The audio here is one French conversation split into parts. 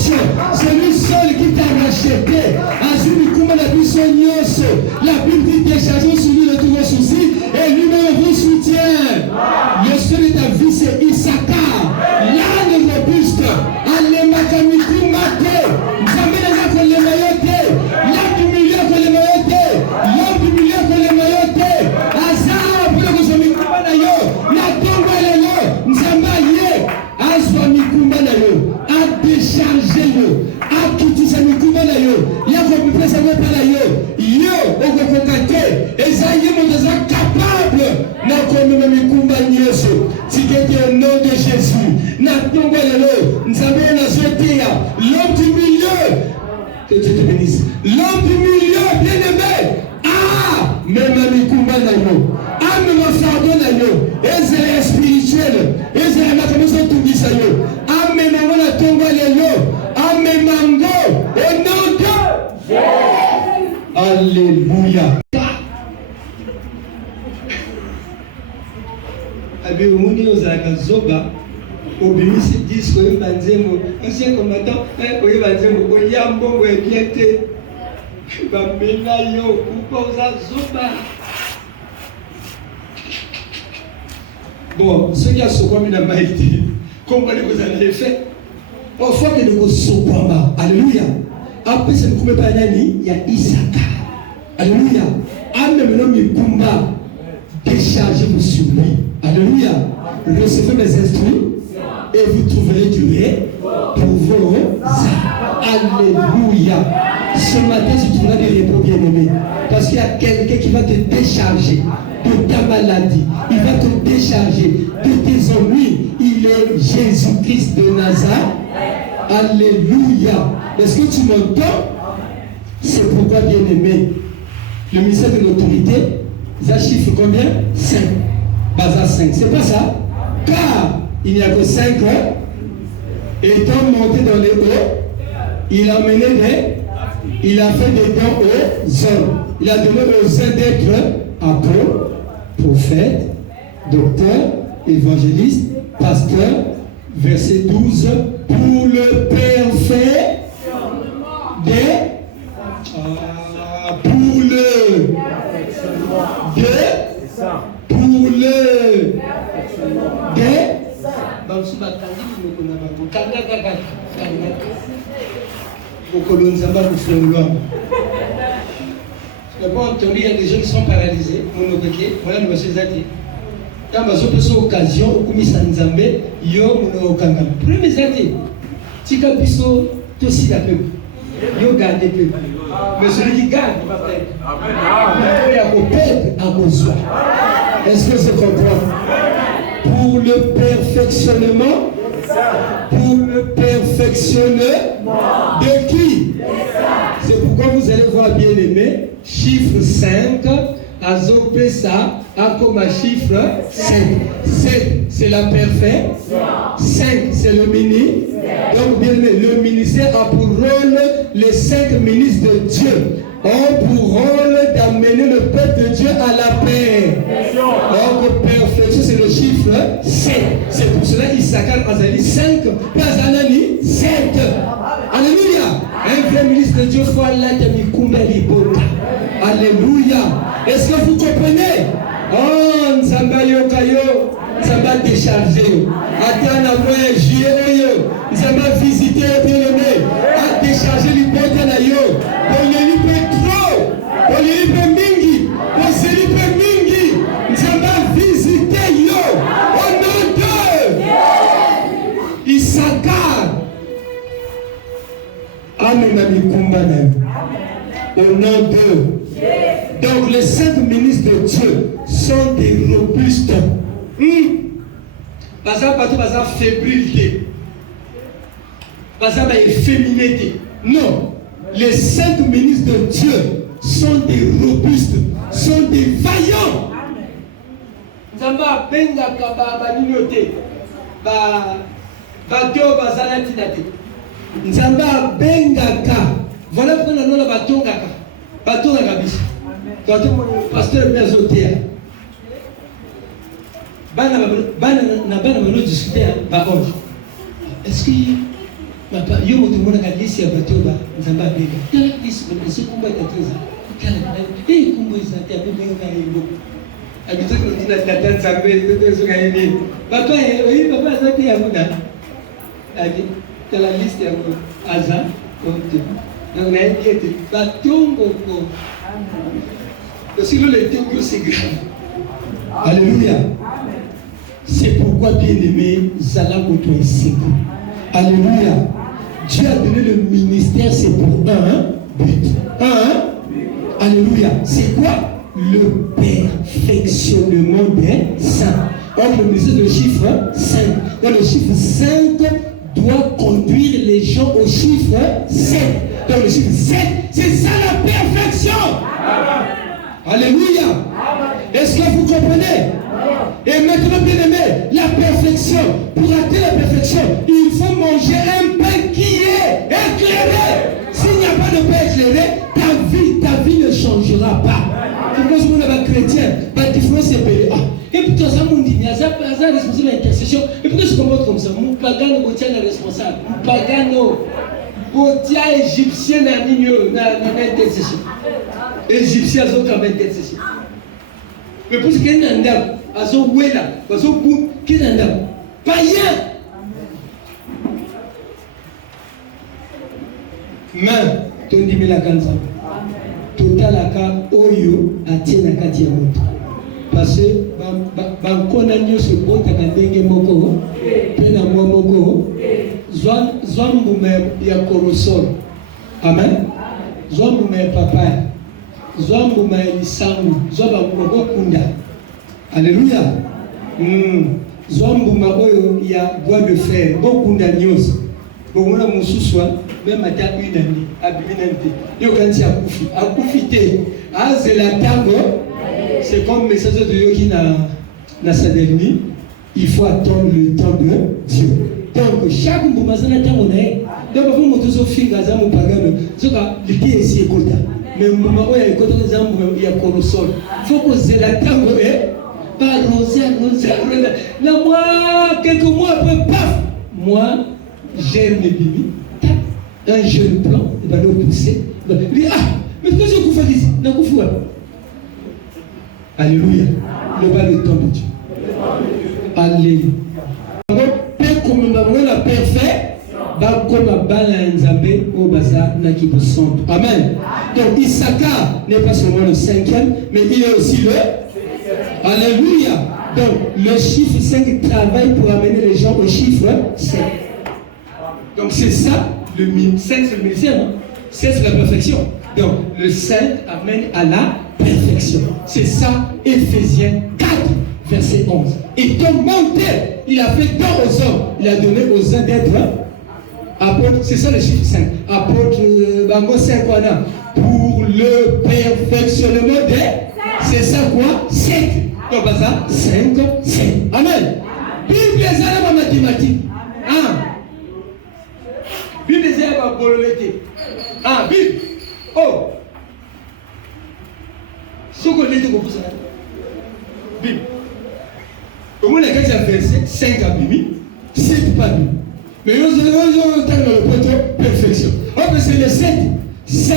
rédemption. C'est lui seul qui t'a racheté. La Bible dit déchargeons sur lui de tous vos soucis et lui-même vous soutient. Le seul de ta vie, c'est Issachar. L'âne robuste. Alemakamiti mate. Zamena pour les maillotés. L'âne du milieu pour les maillotés. L'homme du milieu pour les maillotés. Azar pour les Mikumba na yo. La tombe na yo. Nzamba ye. Azwa Mikumba na yo. A décharger yo. A kitisa Mikumba na yo. Yako mipesa mwepa na yo. Yo, okokokate. Ezaye motoza capable. Na komema Mikumba nyeso. Tikete au nom de Jésus. Na tombe lelo. Nzamba na zotea. L'homme du milieu. Que Dieu te bénisse. L'homme du milieu, bien-aimé. Ah, même à Mikumba na yo. Ah, même à fardeau na yo. Ezra spirituel. Ezra na commencé tout dit ça yo. Ah, même à la tombe lelo. Ah, même mango. Au nom de Jésus. Alléluia. Abi umuni ozaka zoba. Obimisi disco banzembo. Ancien combattant, oye banzembo oyambo ebiete. Bamena yo kupoza zoba. Bon, ce qui a sokwami na maïti. Comprenez que vous avez fait. Au fois que nous sokwama. Alléluia. Après ça ne pouvait pas nani, il y a Issachar. Alléluia. Amen le Mikumba. Déchargez-vous sur lui. Alléluia. Recevez mes instruits et vous trouverez du lait pour vos âmes. Alléluia. Ce matin, tu trouveras des repos bien-aimés. Parce qu'il y a quelqu'un qui va te décharger de ta maladie. Il va te décharger de tes ennuis. Il est Jésus-Christ de Nazareth. Alléluia. Est-ce que tu m'entends? C'est pourquoi, bien-aimé, le ministère de l'autorité, ça chiffre combien? 5. Basa 5. C'est pas ça? Car il n'y a que 5 ans. Étant monté dans les hauts, il a mené il a fait des dons aux hommes. Il a donné aux uns d'être apôtres, prophètes, docteurs, évangélistes, pasteurs. Verset 12. Pour le perfect il y a des gens qui sont paralysés. Voilà, nous sommes allés. Quand vous avez cette occasion, comme ça nous amène, yo nous okanga. Premier zati, tika biso to si la peu. Yo garde peu. Mais celui qui garde, il va perdre. Amen. Il y a au perdre à besoin. Est-ce que c'est comprendre? Pour le perfectionnement, pour le perfectionnement de qui? C'est pourquoi vous allez voir bien aimé, chiffre 5. Azopé ça a comme un chiffre 5. 7 c'est la perfection. 5 c'est le mini. Donc bien aimé, le ministère a pour rôle les 5 ministres de Dieu. Ont pour rôle d'amener le peuple de Dieu à la paix. Donc perfection c'est le chiffre 7. C'est pour cela Issachar Azali 5. Pazanani 7. Alléluia. Un vrai ministre de Dieu faut aller à Mikumba Liboka. Alléluia. Est-ce que vous comprenez? Oh, Nzamba Yokayo, Nzamba déchargé. Attends la moyen juillet, Nzamba visité bien-aimé. A déchargé l'hypothèse na yo. Pour le libre trop. Pour le libre mingi. Pour le libre mingi. Nzamba visité yo. Au nom de Issachar. Amen. Au nom de. Donc les 5 ministres de Dieu sont des robustes. Parce que fébrilité. Parce que féminité. Non. Les 5 ministres de Dieu sont des robustes, sont des vaillants. Nzamba benga kaba ninote. Bato bazalati nate. Nzamba benga ka. Voilà pourquoi nous avons batonga ka. Batonga kabisa. Quand le pasteur Bézotéa, bana discuter. Est-ce que Papa, yo moto mona ka lisi ya bato ba nzamba bega. Tala lisi ba ese kumba tatoza. Tala kumba izate abebe nga yebo. Abito ko tina tata nzambe toto so ka yini. Papa oui papa azate ya mona. Adi tala lisi ya mona aza konte. Donc na yete batongo ko. Parce que le tongo c'est grave. Alléluia. C'est pourquoi bien-aimé Zala Moto est sécu. Alléluia. Dieu a donné le ministère, c'est pour un but. Alléluia. C'est quoi? Le perfectionnement des saints. Or, le ministère de chiffre 5. Donc, le chiffre 5 doit conduire les gens au chiffre 7. Donc, le chiffre 7, c'est ça la perfection. Alléluia. Est-ce que vous comprenez? Et maintenant, bien aimé, la perfection. Pour atteindre la perfection, il faut manger un pain qui est éclairé. S'il n'y a pas de pain éclairé, ta vie ne changera pas. C'est pour ça qu'on est chrétien. La différence est payée. Et puis, toi, ça m'a dit, il y a responsable de l'intercession. Et pourquoi je comporte comme ça? Mon pagano, mon tien est responsable. Mon pagano, mon tien égyptien n'a intercession. Égyptien, ils ont quand même intercession. Mais pour ce qui est d'un dame, ils ont ouéla, ils ont bout, qui est d'un dame. Païen. Mais, ton dit la kanza. Total aka oyo atiena kati ya moto. Parce que bankona nyoso bota kandenge moko, pena mwa moko, zwambume ya korosol. Amen. Zwambume ya papaya. Zwambume ya lisangu, zwambume kunda. Alléluia. Zwambume oyo ya bois de fer, bokunda nyoso. Bongona mususwa même ata une année abinante yo kanti akufite azela tango. C'est comme message de yoki na saderni, il faut attendre le temps de Dieu. Donc chaque mbumazana tango na donc vous motozo finga za mupagano soka liki esi ekota mais mbuma oya ekota za mbuma ya korosol faut que zela tango pas rosé là moi quelques mois après paf moi j'aime les bébés, un jeune plan, il va le pousser. Il dit, mais pourquoi je vous fais ici? Alléluia. Le bas le temps de Dieu. Alléluia. Comme la perfect, comme la balle nzambe au bazar n'a qui vous sont. Amen. Donc Issachar n'est pas seulement le 5e, mais il est aussi le. Alléluia. Donc le chiffre 5 travaille pour amener les gens au chiffre 7. Donc c'est ça, le 5 c'est le ministère, non? 7 c'est la perfection. Donc le 5 amène à la perfection. C'est ça, Éphésiens 4, verset 11. Et donc monté, il a fait don aux hommes. Il a donné aux uns d'être apôtres. C'est ça le chiffre 5. Apôtre, Bango 5, pour le perfectionnement des... C'est ça quoi? 7. Donc ça, 5, 7. Amen. Bible les élèves en mathématiques. Bible les élèves en bololete. Bible. Oh. Ce qu'on dit pour ça. Bible. Au moins, les gars, verset 5 à Bible, 7 pas Bible. Mais nous avons dans le poteau perfection. Oh, mais c'est le 7. 5,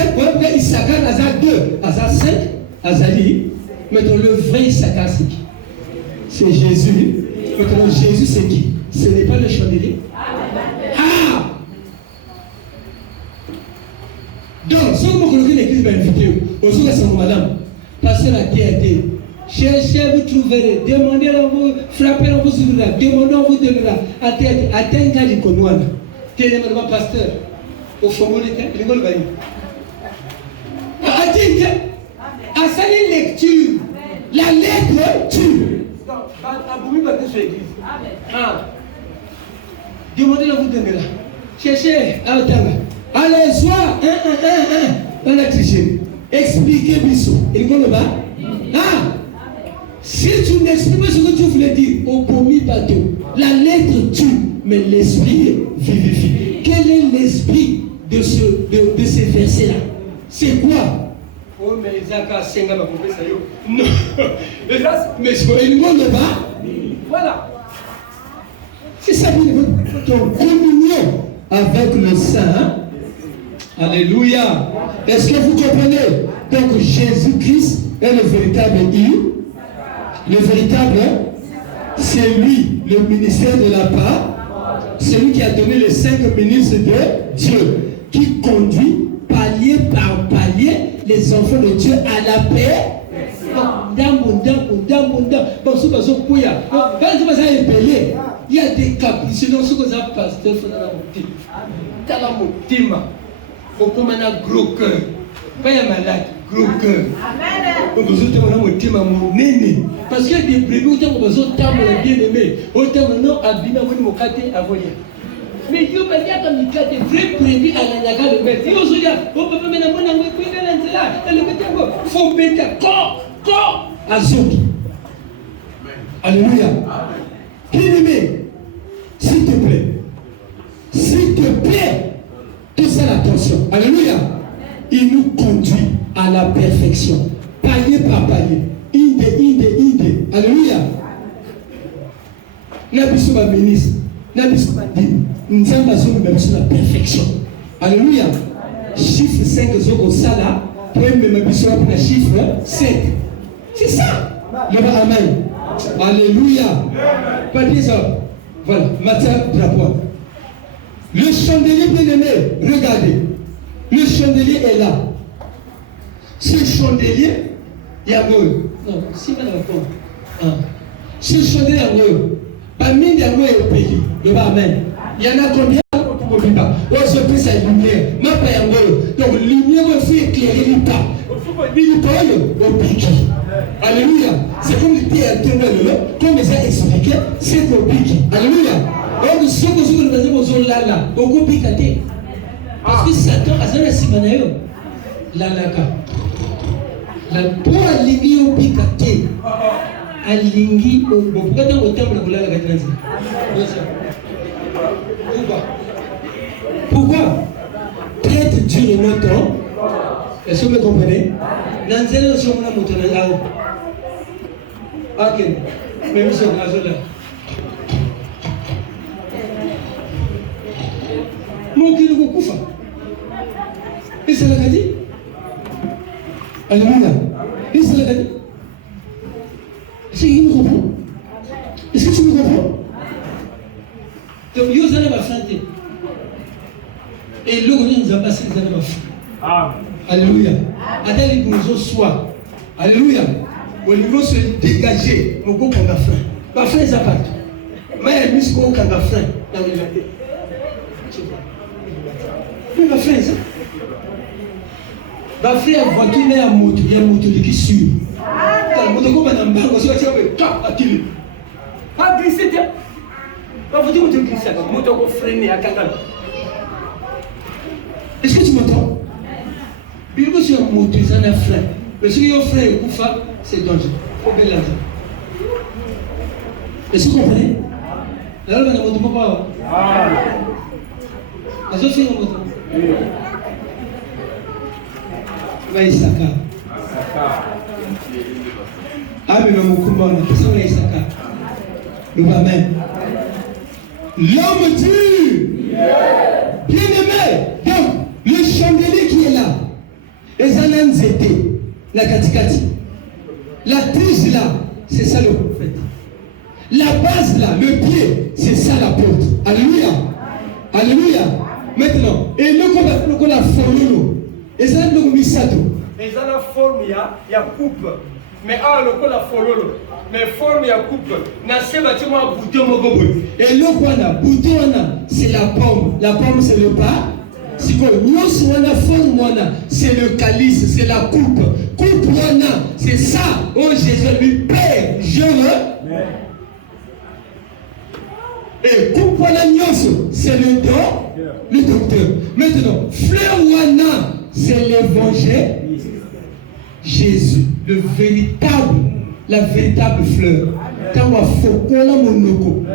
il s'accorde à 2. À 5, à Zali. Maintenant, le vrai Issachar, c'est qui? C'est Jésus. Maintenant, Jésus, c'est qui? Ce n'est pas le chandelier. Donc, si vous connaissez l'église, invitez-vous. Aujourd'hui, c'est mon madame. Passez la terre. Cherchez, vous trouverez. Demandez, on vous frappez, on vous ouvrira. Demandez, on vous donnera. Atteignez les connois. Tenez, madame, pasteur. Au fond, vous l'êtes. Il est bon, le bain. Atteignez. À sa lecture. La lettre tue. Aboumi va sur l'église. Demandez, on vous donnera. Cherchez, attendez. Allez, sois dans la tricherie. Expliquez Bissot. Il est bon, le bas. Si tu n'exprimes pas ce que tu voulais dire, au premier bateau, la lettre tue, mais l'esprit vivifie. Quel est l'esprit de ces versets-là? C'est quoi? Oh, mais Isaac a 5 ans, ça y est. Non. Mais il monde là-bas. Voilà. C'est ça, ton communion avec le Saint. Alléluia. Est-ce que vous comprenez? Donc Jésus-Christ est le véritable I. Le véritable, c'est lui, le ministère de la part. C'est lui qui a donné les 5 ministres de Dieu, qui conduit palier par palier les enfants de Dieu à la paix. Il y a des capricieux dans ce que ça passe. Il y a un gros cœur. Pas un malade, gros cœur. Parce qu'il y a des brebis où on a bien aimé. Autant non abîmé mon côté à voler. Mais Dieu m'a dit à ton côté, vrai brebis à la naga le mettre. Il faut dire, on peut même avoir un peu de l'intérieur. Et le mettre il faut mettre corps à Zoki. Alléluia. Bien-aimé, s'il te plaît, tout ça l'attention. Alléluia. Il nous conduit à la perfection. Palier par palier. Inde. Alléluia. N'abissons ministre. N'abissons pas dit. Nous avons besoin de la perfection. Alléluia. Chiffre 5 au sala. Premier m'abissons pour le chiffre 7. C'est ça. Amen. Alléluia. Papier ça. Voilà. Matière drapeau. Le chandelier bien-aimé. Regardez. Le chandelier est là. Ce chandelier, il y a deux. Non, si mal rapport. Ce chandelier, il y a deux. Parmi les deux, il y a au pays. Le amen. Il y en a combien? On se peut sa lumière. Ma pas donc, lumière aussi éclairer les pas. Il parle au piquet. Alléluia. C'est comme il était à témoin, comme il a expliqué, c'est au piquet. Alléluia. Donc, ce que vous avez dit, là, au piquet. Parce que Satan a jamais si manayo. La pour alingi au piquet. Alingi au pourquoi dans le temple de la gâterie. Pourquoi traite durement ton? Est-ce que vous me comprenez? Nanzelo sur mon moto là. Ok. Même sur la zone. Mon qui nous coupe. Et c'est la gadi. Alléluia. Et c'est la gadi. Est-ce que tu me comprends? Est-ce que tu me comprends? Donc, vous allez m'affronter. Et le gouvernement nous a passé les années m'affronter. Alléluia. Attends les bourgeois soient. Alléluia. Au niveau se dégager, mon groupe on a faim. Ma faim est à part. Mais il y a un a faim dans le jardin. Mais ma faim est ça. Ma frère voiture il y a moto, il y a un moto qui suit. La moto comme un embargo, c'est que tu as tiré. Pas glisser. Pas vous dire que tu glisses. La moto qui freine à Kangal. Est-ce que tu m'entends? Il y a un moto, il y a un frein. Mais si il y a un frein, c'est dangereux. Il faut bien l'argent. Est-ce que vous comprenez? Là, on a un moto papa. La autre fille, on a un moto. Va Isaka. Ah, mais mon combat, on a personne va Isaka. Le va même. L'homme dit, bien-aimé, donc, le chandelier qui est là, les ananas étaient, la katikati. La tige là, c'est ça le prophète. La base là, le pied, c'est ça l'apôtre. Alléluia. Alléluia. Maintenant, et le qu'on a follow. Et ça, nous mis ça tout. Et ça, la forme, il y a coupe. Mais le qu'on a follow. Mais forme, il y a coupe. N'a pas bâtiment bouton mon gobo. Et le qu'on a bouton, c'est la pomme. La pomme, c'est le pas. C'est quoi? Nous, on a forme, c'est le calice, c'est la coupe. Coupe, c'est ça. Oh Jésus, lui, Père, je veux. Et coupe, c'est le don, le docteur. Maintenant, fleur, c'est l'évangile. Jésus, la véritable fleur. Quand on a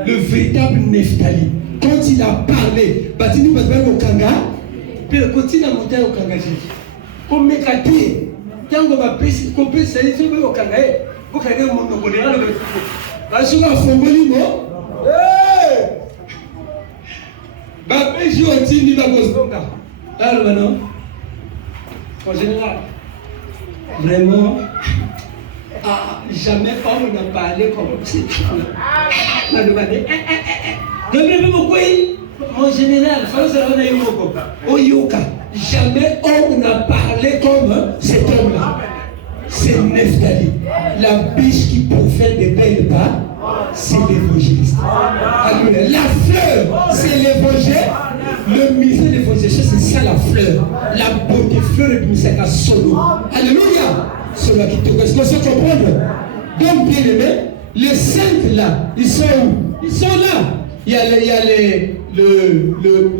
le véritable Nephtali. Quand il a parlé, Batini Batman au Kanga, puis il continue à monter au Kanga Jésus. Comme Mekati, quand on va pécher, qu'on peut salir sur le Kanga, vous avez mon nom, vous avez le truc. Là, sur la Fongoli, non? Alors non. En général, vraiment, jamais on n'a parlé comme c'est tout. En général, jamais on n'a parlé comme cet homme-là. C'est Nephtali, la biche qui profère des belles pas, c'est l'évangéliste. Alléluia. La fleur, c'est l'évangile. Le ministère de l'évangéliste, c'est ça la fleur. La beauté fleur du ministère à solo. Alléluia. Cela qui te reste. Est-ce que tu comprends? Donc, bien aimé, les cinq là, ils sont où? Ils sont là. Il y a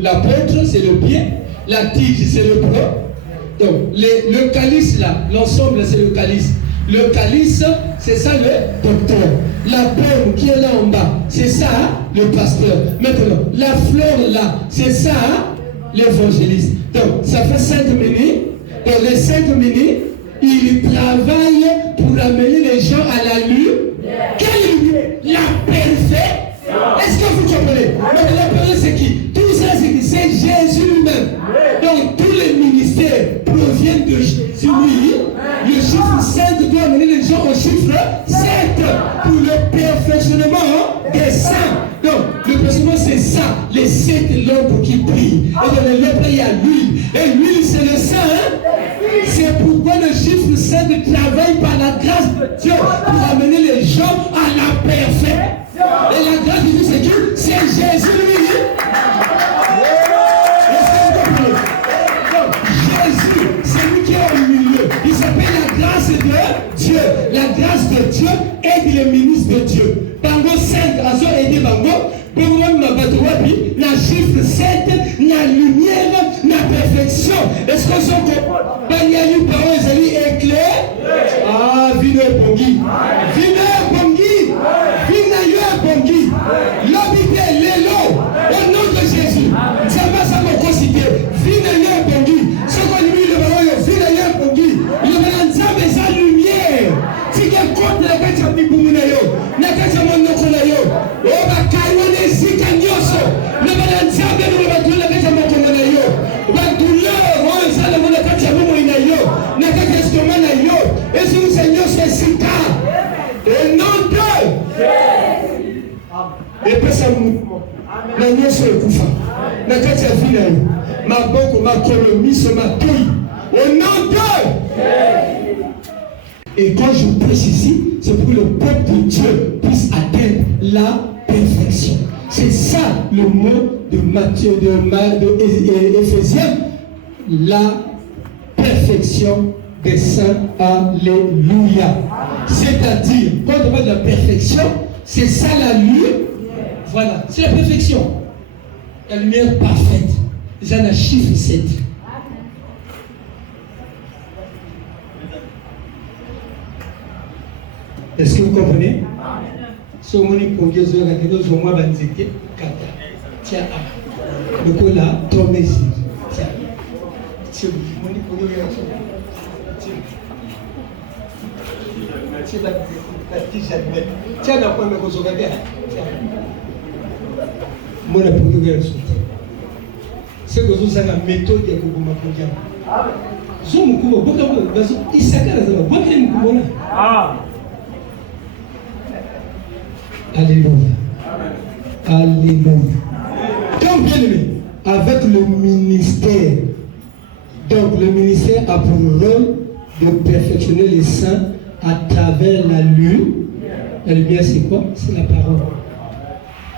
l'apôtre, c'est le pied. La tige, c'est le bras. Donc, le calice là, l'ensemble, c'est le calice. Le calice, c'est ça le docteur. La pomme qui est là en bas, c'est ça le pasteur. Maintenant, la fleur là, c'est ça l'évangéliste. Donc, ça fait 5 minutes. Dans les 5 minutes, il travaille pour amener les gens à la lumière. Quelle lumière? La parfaite. Est-ce que vous comprenez? Donc, la parfaite, c'est qui? Tout ça, c'est qui? C'est Jésus lui-même. Donc, tous les ministères proviennent de Jésus, lui. Le chiffre 7 doit amener les gens au chiffre 7 pour le perfectionnement des saints. Donc, le perfectionnement, c'est ça. Les 7 lampes qui brillent. Et dans les lampes, il y a l'huile. Et l'huile, c'est le sang. C'est pourquoi le chiffre 7 travaille par la grâce de Dieu pour amener les gens à la perfection. Et la grâce de Dieu, c'est qui? C'est Jésus, lui. Jésus, c'est lui qui est au milieu. Il s'appelle la grâce de Dieu. La grâce de Dieu aide les ministres de Dieu. Bango 5, azo aidé Bango. Bango Mabatowapi, la chiffre 7, la lumière, la perfection. Est-ce qu'on s'en comprend? Ben, il y a eu parole, ils ont éclair. Ah, vino Bongi. Vino Bongi. Vino Bongi. L'habité, l'élo. Au nom de Jésus. Ça va, ça m'a considéré. Vino Bongi. Ce qu'on dit, le baron, vino Bongi. Le baron, ça met sa lumière. Si quelqu'un compte la carte de Bibouminayo, la carte de Monokonayo, oh, ma caïwane, Zika Nyoso, le baron, ça met le bateau, la carte de Monokonayo, la douleur, oh, ça, le baron, la carte de Monokonayo, la carte de Stomanayo, et si vous Seigneur, c'est Zika. Et non de. Et puis ça mouvement. La Nyoso est Koufa. La carte de Vinayo, ma banque, ma colonie, ma touille. Au nom de. Et quand je prêche ici, c'est pour que le peuple de Dieu puisse atteindre la perfection. C'est ça le mot de Matthieu, de Éphésiens, la perfection des saints. Alléluia. C'est-à-dire, quand on parle de la perfection, c'est ça la lumière. Voilà, c'est la perfection. La lumière parfaite. J'en ai chiffre 7. Est-ce que vous comprenez? So moni pongez la kedo zo moi banzete kata. Tiens ah. Le cola tomesi. Tiens. Tiens moni pongez ya so. Tiens la t-shirt mais. Tiens na kwa meko zo kata. Tiens. Mona pongez ya so. C'est que vous avez la méthode ya kubuma pongez. Zo mukubwa boka bazo isakara za boka mukubwa. Ah. Alléluia. Alléluia. Donc, bien aimé, avec le ministère, donc le ministère a pour rôle de perfectionner les saints à travers la lumière. La lumière, c'est quoi? C'est la parole.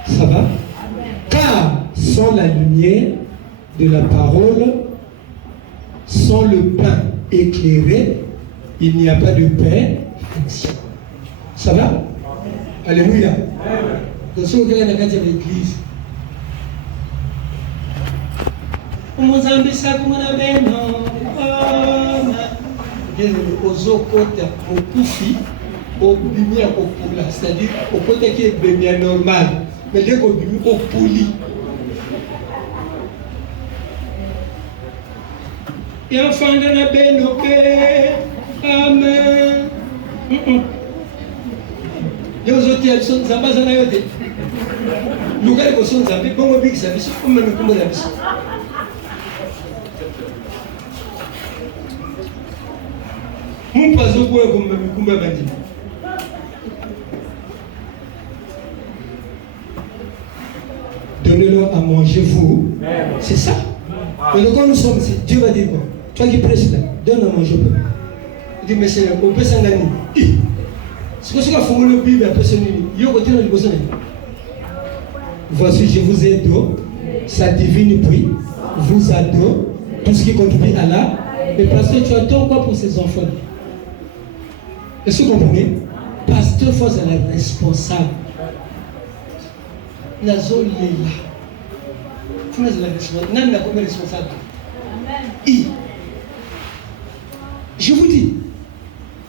Ça va? Car sans la lumière de la parole, sans le pain éclairé, il n'y a pas de perfection. Ça va? Alléluia. Donc, si vous regardez la carte de l'église, c'est-à-dire au côté qui est bien normal, mais dès qu'on dit au poli. Et enfin, dans la bénopé, amen. Les autres, elles sont des ambassades. luka liboso nzambe bongo bikisa biso omema mikumba na biso mumpa azokoya komema mikumba ya bandimi. Donnez-leur à manger, vous. C'est ça. Mais quand nous sommes ici, Dieu va dire quoi? Toi qui prêches là, donne à manger au peuple. Il dit, mais Seigneur, on peut s'en gagner. C'est pour ça qu'on fait le Bible, après ce nuit. Voici, je vous aide, sa divine prix, vous adore, tout ce qui contribue à l'art. Mais pasteur, tu attends quoi pour ces enfants? Est-ce que vous comprenez? Pasteur, faut être responsable. Nazo lela. Tu n'as pas la responsable. Nani n'a pas responsable. Amen. Je vous dis,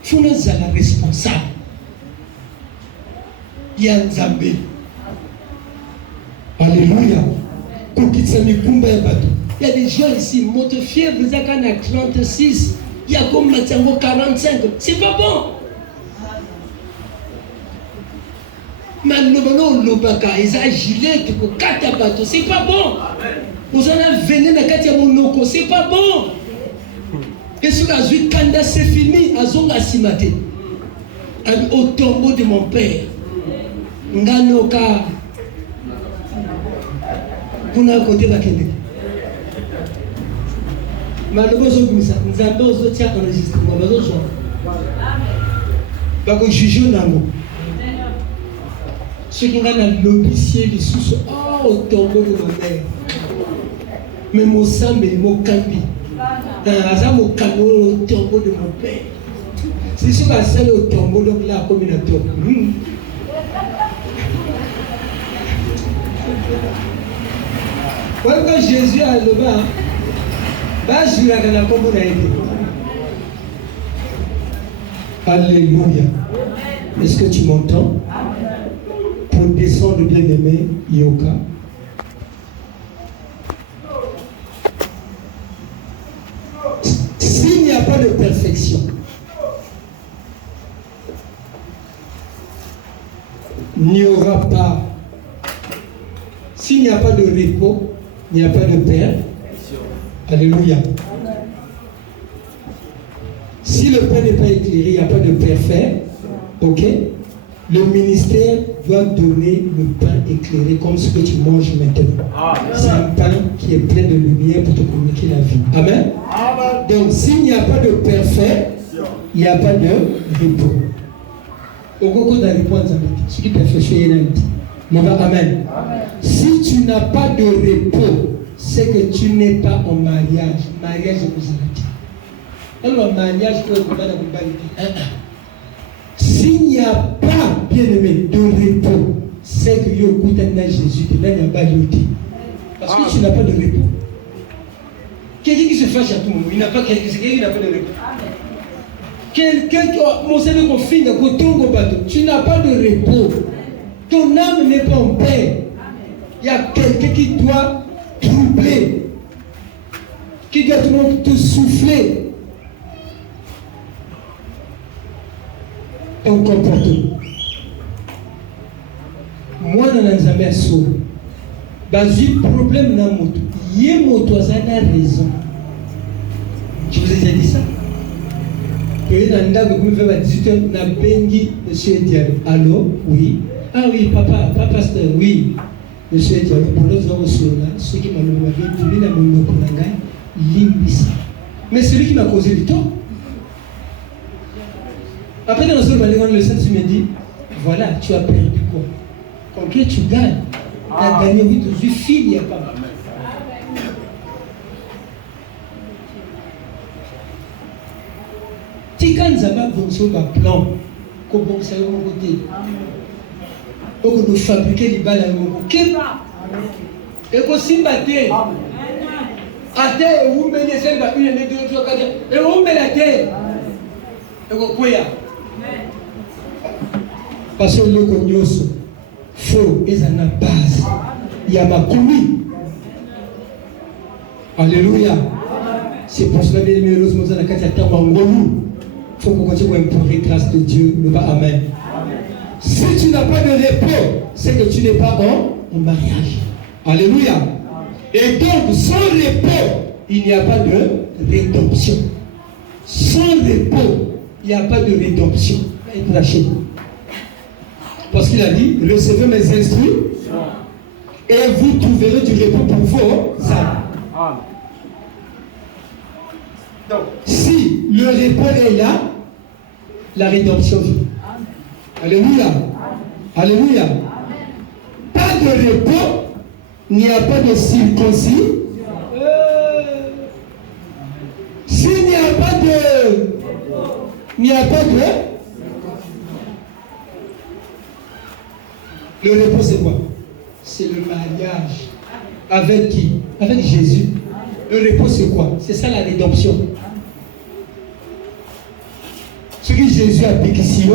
tu n'as pas la responsable. Il y a un Zambé. Alléluia. Il y a des gens ici, moto fièvre, vous avez à 36. Il y a comme Matiango 45. C'est pas bon. Malobano lobaka eza gilet ko kata bato, c'est pas bon. Vous en avez venu na kati ya monoko, c'est pas bon. Et sur la suite kanda c'est fini, azonga simate. Au tombeau de mon père. Nganoka. Kuna côté bakende. Malobozo kumisa, nzambe ozotia enregistrement bazo zo. Bako juge nango. Ceux qui ont un lobicier, les sous au tombeau de mon père. Mais mon sambe, mon cambi. Mon cambi au tombeau de mon père. C'est ce qu'on s'appelle au tombeau, donc là, comme une tombe. Quand Jésus a le bas, je lui ai comme on a aidé. Alléluia. Est-ce que tu m'entends? Pour descendre bien-aimé, Yoka. S'il n'y a pas de perfection, il n'y aura pas. S'il n'y a pas de repos, il n'y a pas de Père. Alléluia. Si le Père n'est pas éclairé, il n'y a pas de Père. Ok? Le ministère doit donner le pain éclairé comme ce que tu manges maintenant. C'est un pain qui est plein de lumière pour te communiquer la vie. Amen. Donc s'il n'y a pas de parfait, il n'y a pas de repos. Au cours de la réponse, ce qui est perfectionné, amen. Si tu n'as pas de repos, c'est que tu n'es pas en mariage. Mariage, je vous ai dit. Alors, mariage, tu peux pas s'il n'y a pas, bien aimé, de repos, c'est que Jésus, parce que tu n'as pas de repos. Quelqu'un qui se fâche à tout moment, il n'a pas quelqu'un qui n'a pas de repos. Quelqu'un qui tu n'as pas de repos. Ton âme n'est pas en paix. Il y a quelqu'un qui doit troubler, qui doit te souffler. Ton comportement. Moi, je n'ai jamais sauvé. Basi problème na moto. Yé moto a raison. Je vous ai déjà dit ça. Et dans le temps que vous faites 18h, na bengi monsieur Diallo. Allô? Oui. Ah oui, papa, pasteur, oui. Monsieur Diallo, pour l'autre jour, ceux qui m'ont dit, la monoko nanga, limbisa. Mais celui qui m'a causé du tort. Après, dans le Saint me dit, voilà, tu as perdu quoi? Combien tu gagnes? Tu as gagné 8 ou 8 filles, il n'y a pas mal. Si quand nous avons un plan, comme on sait mon côté, donc nous fabriquer les balles à mon côté. Et qu'on s'y battait. À terre, vous mettez celle de une, deux, trois, quatre, et vous mettez la terre. Et vous pouvez. Parce que le cognos faux est à la base. Il y a ma commis. Alléluia. C'est pour cela que nous sommes dans la catastrophe. Il faut qu'on continue à implorer grâce de Dieu. Le bas, amen. Si tu n'as pas de repos, c'est que tu n'es pas en en mariage. Alléluia. Et donc, sans repos, il n'y a pas de rédemption. Sans repos, il n'y a pas de rédemption. Parce qu'il a dit, recevez mes instructions et vous trouverez du repos pour vos âmes. Donc, si le repos est là, la rédemption vient. Alléluia. Alléluia. Pas de repos, il n'y a pas de circoncis. S'il n'y a pas de... Il n'y a pas de... Le repos, c'est quoi? C'est le mariage. Avec qui? Avec Jésus. Le repos, c'est quoi? C'est ça la rédemption. Ce que Jésus a piqué ici,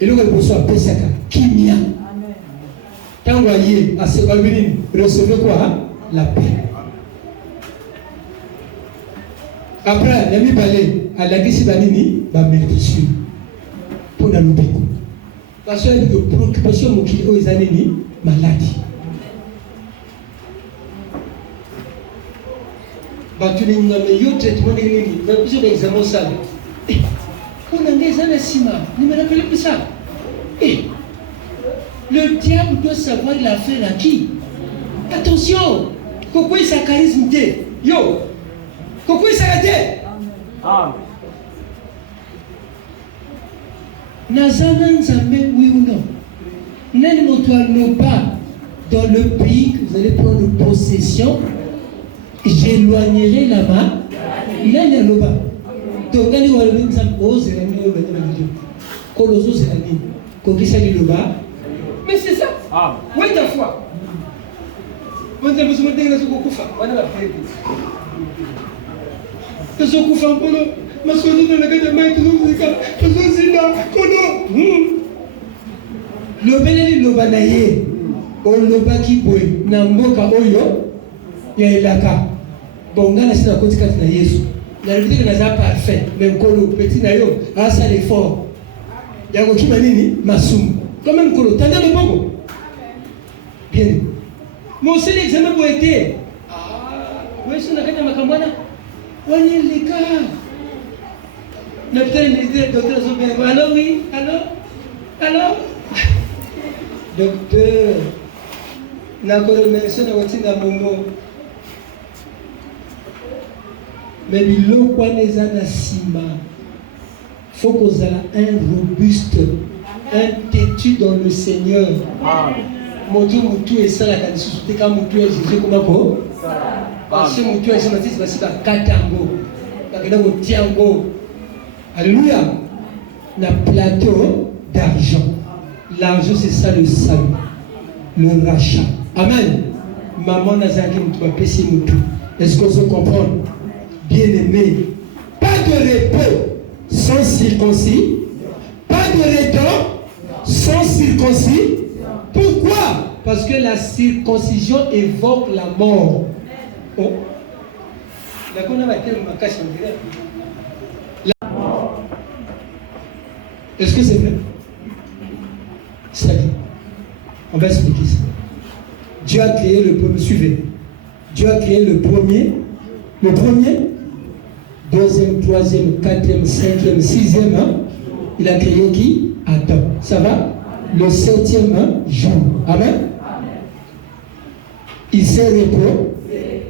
et le repos soit Pesaka, Kimia. Quand vous voyez à ce Babylone, recevez quoi? Hein? La paix. Après, il y a mis balai à la Gisi Banini, va mettre dessus. Pour la louper. Parce qu'il y a des préoccupations qui ont des années maladie. Tu n'as pas de traitement de l'ennemi. Tu n'as pas d'examen sale. On a des années Sima. Ne me rappelez plus ça. Le diable doit savoir il a fait à qui. Attention. Pourquoi il s'est charisme? Yo. Pourquoi il s'est arrêté? Nazana Nzambe, oui ou non? N'allez pas dans le pays que vous allez prendre possession. J'éloignerai là-bas. Il a le bas. Donc, quand vous allez Nzambe, oh, c'est la nuit, oh, Kolozo, c'est la nuit. Kokisa dit le bas. Mais c'est ça. Oui, ta foi. Vous avez besoin de dire que vous avez fait. Vous avez fait. Vous avez fait un peu. Mas coisas não é mais tudo fica pessoas ainda quando lobeleli lobanaye olobaki boy na mboka oyo ya elaka bongana sina koti kati na Yesu na libite na za parfait mais nkolo petit na yo asa l'effort yango kima nini masumu quand même nkolo tanda le bongo bien mon seul examen pour été wewe sina kati makamwana wanyeleka. Le docteur militaire, docteur Zobé, alors oui, alors docteur, n'a pas de médecin dans Momo. Mais il y a un sima. Il faut qu'on ait un robuste, un têtu dans le Seigneur. Mon Dieu, mon Dieu est ça, la qualité quand mon Dieu est Jésus, comment parce que mon Dieu est Jésus, c'est pas Katango, c'est pas Tiango. Alléluia. Le plateau d'argent. L'argent, c'est ça le salut. Le rachat. Amen. Maman Nazaki, tu vas passer mon tout. Est-ce qu'on se comprend? Bien-aimé. Pas de repos sans circoncis. Pas de rédemption sans circoncis. Pourquoi? Parce que la circoncision évoque la mort. Oh. D'accord, on va dire ma cache en direct. Est-ce que c'est vrai? C'est-à-dire, on va expliquer ça. Dieu a créé le premier, suivez. Dieu a créé le premier, deuxième, troisième, quatrième, cinquième, sixième, hein? Il a créé qui? Adam. Ça va? Le septième jour. Amen? Il s'est reposé.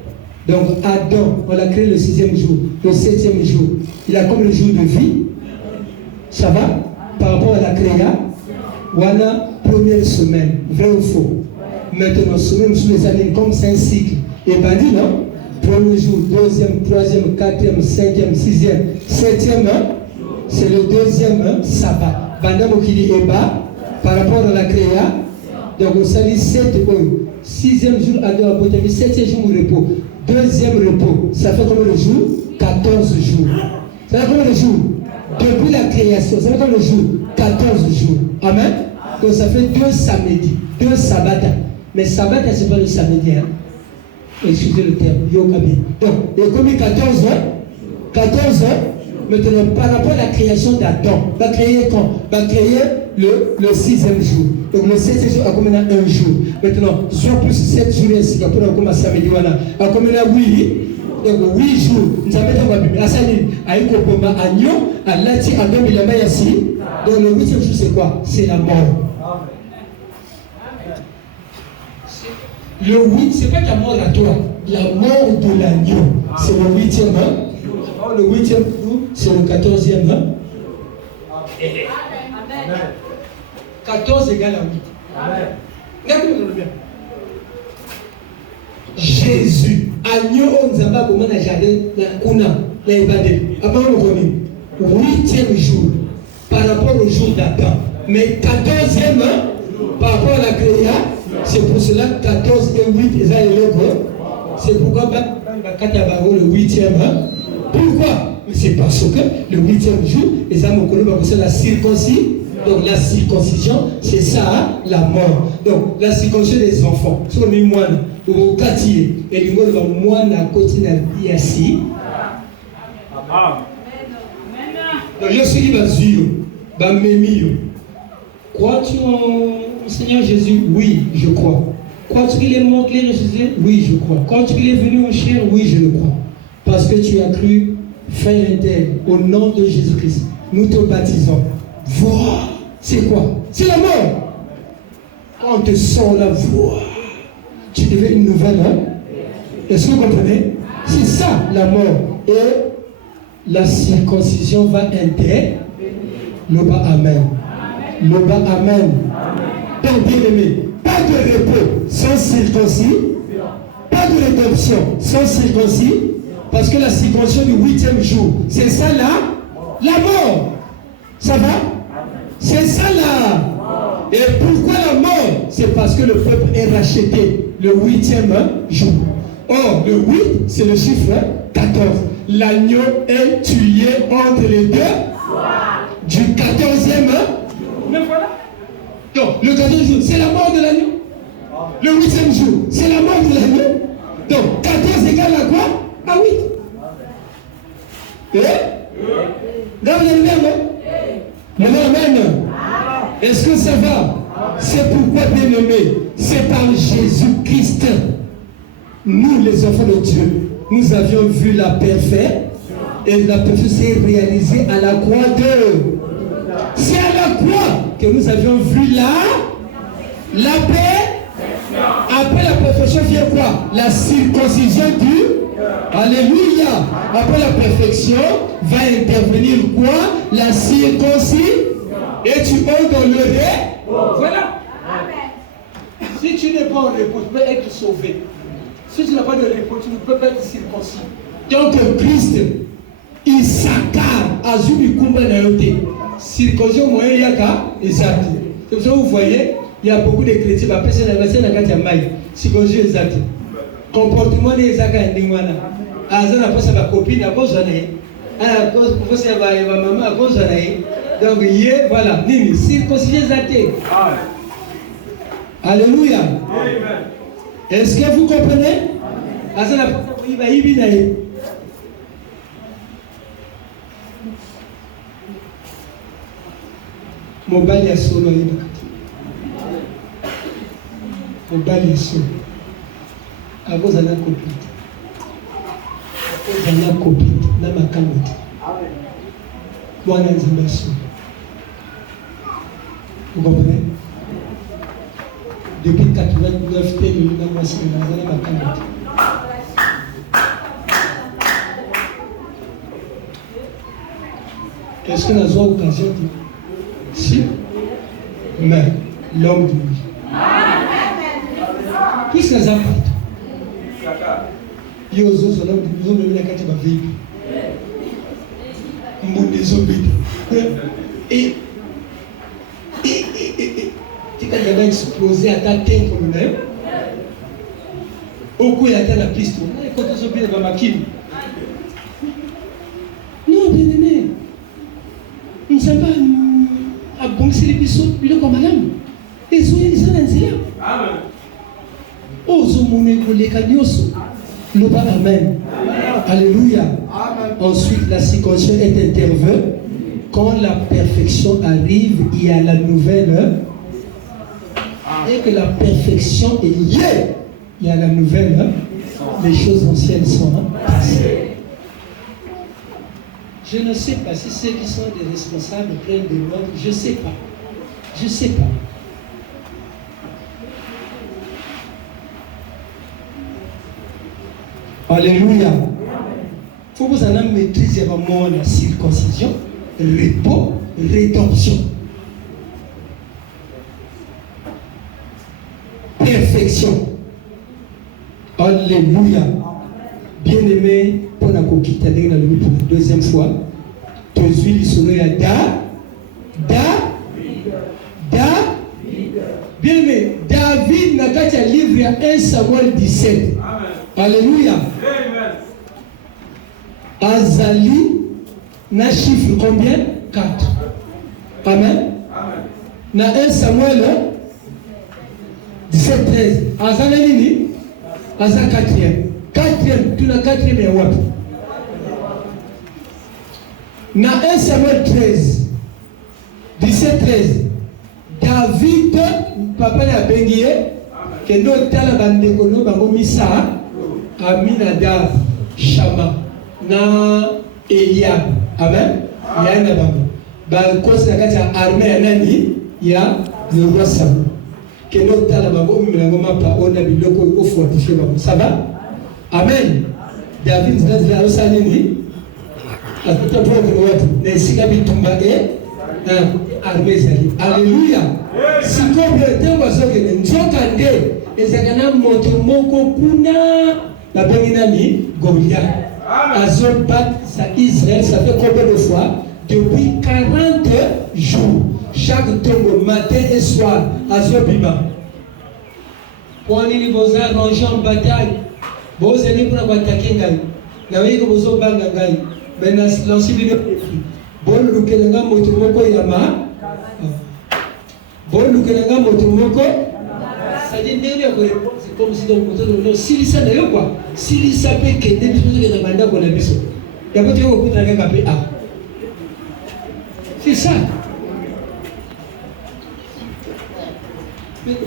Donc Adam, on l'a créé le sixième jour. Le septième jour, il a comme le jour de vie. Ça va? Par rapport à la créa, voilà, première semaine, vrai ou faux. Maintenant, semaine sous les années, comme c'est un cycle. Et pas dit, non? Premier jour, deuxième, troisième, quatrième, cinquième, sixième, septième, c'est le deuxième sabbat. Bandam Okili Eba, par rapport à la créa, donc on s'allie 7 euros. Sixième jour, Adam Apotami, septième jour, repos. Deuxième repos, ça fait combien de jours? 14 jours. Ça fait combien de jours? Depuis la création, ça fait combien de jours? 14 jours. Amen. Donc ça fait 2 samedis, 2 sabbats. Mais sabbat, ce n'est pas le samedi. Hein? Excusez le terme. Yokabi. Donc, il y a combien? 14 heures. 14 heures. Maintenant, par rapport à la création d'Adam, va créer quand? Va créer le 6e jour. Donc le 7e jour a combien un jour. Maintenant, soit plus 7 jours ici, après on commence à samedi, voilà. A combien 8. Donc 8 jours. Nous avons dit que Asani a eu un agneau, à l'ati, à 2000 ici. Donc le 8e jour, c'est quoi? C'est la mort. Le 8, c'est pas ta mort à toi, la mort de l'agneau. C'est le 8e. Le 8e jour, c'est le 14e. 14 égale à 8. Regardez-moi bien. Jésus, agneau, on n'a pas comment jardin, on a l'évadé. Après, on le connaît. 8e jour, par rapport au jour d'Adam. Mais 14e, par rapport à la création, c'est pour cela 14 et 8, c'est pourquoi le 8e. Pourquoi? C'est parce que le 8e jour, les âmes c'est la circoncision. Donc la circoncision, c'est ça, la mort. Donc la circoncision des enfants. C'est comme une moine, au quartier, et le moine à côté de la vie assis. Donc je suis dit, crois-tu en Seigneur Jésus? Oui, je crois. Crois-tu qu'il est mort, qu'il est ressuscité? Oui, je crois. Crois-tu qu'il est venu en chair? Oui, je le crois. Parce que tu as cru, frère et terre, au nom de Jésus-Christ, nous te baptisons. Voir, c'est quoi? C'est la mort. Quand on te sort la voix, tu deviens une nouvelle. Est-ce que vous comprenez? C'est ça la mort. Et la circoncision va intervenir. Le bas amen. Le bas amen. Donc bien aimé, pas de repos sans circoncis, pas de rédemption sans circoncis, parce que la circoncision du 8e jour, c'est ça là, la mort. Ça va? C'est ça là. Et pourquoi la mort? C'est parce que le peuple est racheté le 8e jour. Or, le 8, c'est le chiffre 14. L'agneau est tué entre les deux du 14e. Mais voilà. Donc, le 14e jour, c'est la mort de l'agneau. Le 8e jour, c'est la mort de l'agneau. Donc, 14 égale à quoi? À 8. Dans le même, amen. Est-ce que ça va? C'est pourquoi, bien aimé, c'est par Jésus-Christ, nous les enfants de Dieu, nous avions vu la perfection, et la perfection s'est réalisée à la croix de... C'est à la croix que nous avions vu la paix. Après la perfection vient quoi? La circoncision du... Alléluia. Après la perfection va intervenir quoi? La circoncision. Et tu entres dans le repos. Voilà. Si tu n'es pas en repos, tu peux être sauvé. Si tu n'as pas de repos, tu ne peux pas être circoncis. Donc Christ, il s'accade à Zubikumba Nayote. Circoncision moyen yaka, exact. C'est pour ça que vous voyez, il y a beaucoup de chrétiens qui appellent ça la Maï. Circoncision exact. Comportement des Zaka et Dingwana. Azan a passé ma copine à cause de la cause de ma maman à cause de la. Donc, voilà, Nimi, circoncision exact. Alléluia. Est-ce que vous comprenez? Azan a passé ma ibinaï. Mobile ya solo yeba mobile ya solo akoza na kopita akoza na kopita na makambo te mwana nzambe solo. Vous comprenez? Depuis 89 te le na mwasi na makambo te. Est-ce que nous avons occasion de... Si, mais l'homme de vie. Puisque les apôtres, ils ont l'homme de nous, même la carte de vie. Et tu as explosé à ta tête comme nous. Au coup, il y a la piste. Quand ils ont bien dans ma kim. Non, bien aimé. Nous ne sommes pas. Bon, c'est les bisous, il est comme madame. Et ils sont dans le Amen. Ozo moneko les cagnosos. Le bas amen. Alléluia. Amen. Ensuite, la circoncision est intervenue. Quand la perfection arrive, il y a la nouvelle. Dès que la perfection est liée, il y a la nouvelle, hein? Les choses anciennes sont passées. Je ne sais pas si ceux qui sont des responsables prennent des notes, je ne sais pas. Je ne sais pas. Alléluia. Il faut que vous en maîtriser vraiment la circoncision, repos, rédemption. Perfection. Alléluia. Bien-aimé, pour la coquille, pour la deuxième fois, tu es l'histoire bien-aimé, David n'a qu'à livre à 1 Samuel 17. Amen. Alléluia. Amen. Azali n'a chiffre combien? 4. Amen. Amen. Na 1 Samuel 17, 13. Azali nini? Azali 4e. 4e, tu n'as 4e ya wapi? Na 1 Samuel 13, 17, 13. David, papa na bengiye, kendo tala bandeko no bango misa, Aminadab, Shama, na Eliab. Amen. Ya na bango. Ba kosi na kati ya armée ya nani? Ya le roi Saül. Kendo tala bango milango mapa ona biloko o fortifier bango. Ça va? Amen. David zazila osali ni. Atuta pour le watu. Na isika bitumba armée zali. Alléluia. Si comme le temps va s'occuper, njoka nde ezakana moto moko kuna la benginani Goliath. Azol bat sa Israël, ça fait combien de fois? Depuis 40 jours. Chaque tombe matin et soir, Azol bima. Pour aller vous arranger en bataille, vous allez pour attaquer ngai. Na wiko bozo banga ngai. Ben l'ensemble de bon lukelanga moto moko yama. Bon, nous connaissons notre moko. Ça dit c'est comme si on si ça d'ailleurs quoi. Si ça peut que des choses que dans banda pour la mission. Il y a pas de quoi pour travailler avec A. C'est ça.